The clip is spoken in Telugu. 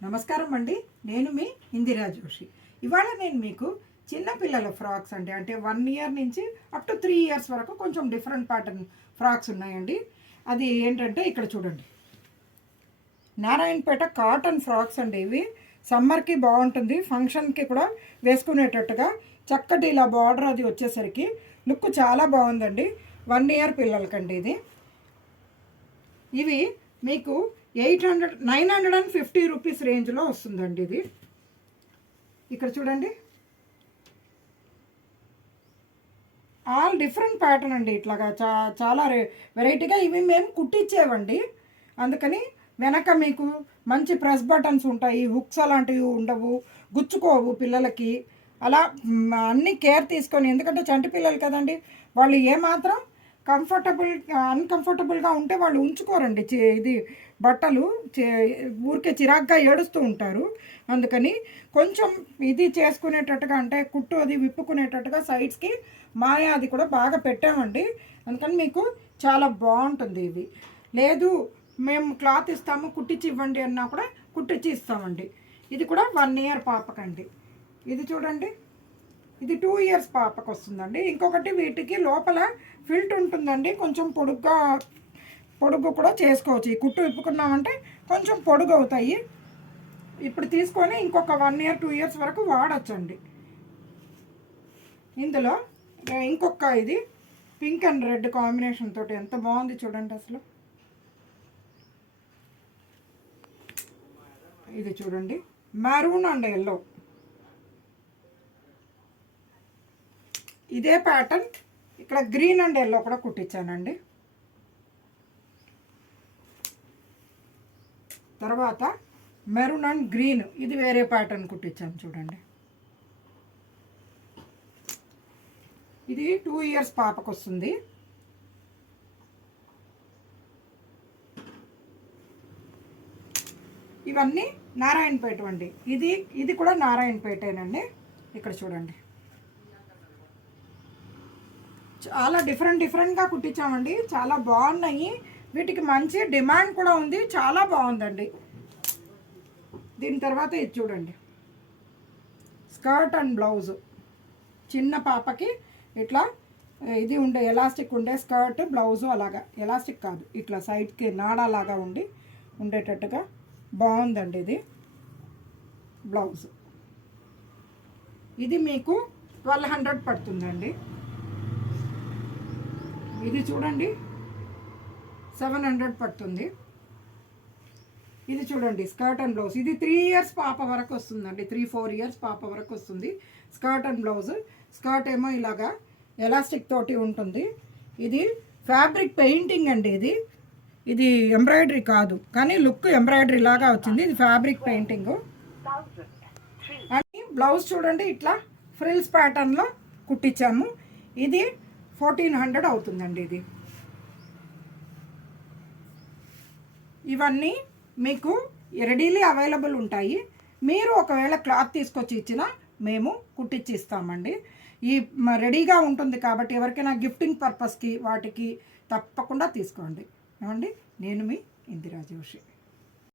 నమస్కారం అండి. నేను మీ ఇందిరా జోషి. ఇవాళ నేను మీకు చిన్నపిల్లల ఫ్రాక్స్ అంటే 1 ఇయర్ నుంచి అప్ టు 3 ఇయర్స్ వరకు కొంచెం డిఫరెంట్ ప్యాటర్న్ ఫ్రాక్స్ ఉన్నాయండి. అది ఏంటంటే ఇక్కడ చూడండి, నారాయణపేట కాటన్ ఫ్రాక్స్ అండి. ఇవి సమ్మర్కి బాగుంటుంది, ఫంక్షన్కి కూడా వేసుకునేటట్టుగా చక్కటి ఇలా బార్డర్ అది వచ్చేసరికి లుక్ చాలా బాగుందండి. 1 ఇయర్ పిల్లలకండి ఇది. ఇవి మీకు 950 రూపీస్ రేంజ్లో వస్తుందండి. ఇది ఇక్కడ చూడండి, ఆల్ డిఫరెంట్ ప్యాటర్న్ అండి. ఇట్లాగా చాలా వెరైటీగా ఇవి మేము కుట్టించేవండి. అందుకని వెనక మీకు మంచి ప్రెస్ బటన్స్ ఉంటాయి, హుక్స్ అలాంటివి ఉండవు, గుచ్చుకోవు పిల్లలకి. అలా అన్ని కేర్ తీసుకొని, ఎందుకంటే చంటి పిల్లలు కదండి, వాళ్ళు ఏమాత్రం అన్కంఫర్టబుల్గా ఉంటే వాళ్ళు ఉంచుకోరండి. ఇది బట్టలు ఊరికే చిరాగ్గా ఏడుస్తూ ఉంటారు. అందుకని కొంచెం ఇది చేసుకునేటట్టుగా, అంటే కుట్టు అది విప్పుకునేటట్టుగా సైడ్స్కి మాయా అది కూడా బాగా పెట్టామండి. అందుకని మీకు చాలా బాగుంటుంది. ఇవి లేదు మేము క్లాత్ ఇస్తాము కుట్టించి ఇవ్వండి అన్నా కూడా కుట్టించి ఇస్తామండి. ఇది కూడా 1 ఇయర్ పాపకండి. ఇది చూడండి, ఇది 2 ఇయర్స్ పాపకు వస్తుందండి. ఇంకొకటి వీటికి లోపల ఫిల్ట్ ఉంటుందండి, కొంచెం పొడుగు కూడా చేసుకోవచ్చు. ఈ కుట్టు విప్పుకున్నామంటే కొంచెం పొడుగు అవుతాయి. ఇప్పుడు తీసుకొని ఇంకొక 1 ఇయర్ 2 ఇయర్స్ వరకు వాడచ్చండి. ఇందులో ఇంకొక ఇది పింక్ అండ్ రెడ్ కాంబినేషన్ తోటి ఎంత బాగుంది చూడండి అసలు. ఇది చూడండి, మెరూన్ అండ్ ఎల్లో, ఇదే ప్యాటర్న్ ఇక్కడ గ్రీన్ అండ్ ఎల్లో కూడా కుట్టించానండి. తర్వాత మెరూన్ అండ్ గ్రీన్, ఇది వేరే ప్యాటర్న్ కుట్టించాను చూడండి. ఇది 2 ఇయర్స్ పాపకు వస్తుంది. ఇవన్నీ నారాయణపేట అండి. ఇది కూడా నారాయణపేటేనండి. ఇక్కడ చూడండి, చాలా డిఫరెంట్గా కుట్టించామండి. చాలా బాగున్నాయి, వీటికి మంచి డిమాండ్ కూడా ఉంది. చాలా బాగుందండి. దీని తర్వాత ఇది చూడండి, స్కర్ట్ అండ్ బ్లౌజు. చిన్న పాపకి ఇట్లా ఇది ఉండే ఎలాస్టిక్ ఉండే స్కర్ట్ బ్లౌజు, అలాగా ఎలాస్టిక్ కాదు, ఇట్లా సైడ్కి నాడాలాగా ఉండేటట్టుగా బాగుందండి. ఇది బ్లౌజు. ఇది మీకు 1200 పడుతుందండి. ఇది చూడండి 700 పడుతుంది. ఇది చూడండి స్కర్ట్ అండ్ బ్లౌజ్. ఇది 3 ఇయర్స్ పాప వరకు వస్తుందండి, 3-4 ఇయర్స్ పాప వరకు వస్తుంది. Skirt and blouse. స్కర్ట్ ఏమో ఇలాగా ఎలాస్టిక్ తోటి ఉంటుంది. ఇది ఫ్యాబ్రిక్ పెయింటింగ్ అండి. ఇది ఎంబ్రాయిడరీ కాదు, కానీ లుక్ ఎంబ్రాయిడరీ లాగా వచ్చింది. ఇది ఫ్యాబ్రిక్ పెయింటింగ్. అని బ్లౌజ్ చూడండి, ఇట్లా ఫ్రిల్స్ ప్యాటర్న్లో కుట్టించాము. ఇది 1400 అవుతుందండి. ఇది ఇవన్నీ మీకు రెడీలీ అవైలబుల్ ఉంటాయి. మీరు ఒకవేళ క్లాత్ తీసుకొచ్చి ఇచ్చినా మేము కుట్టించి ఇస్తామండి. ఈ రెడీగా ఉంటుంది కాబట్టి ఎవరికైనా గిఫ్టింగ్ పర్పస్కి వాటికి తప్పకుండా తీసుకోండి. ఏమండి, నేను మీ ఇందిరా జోషి.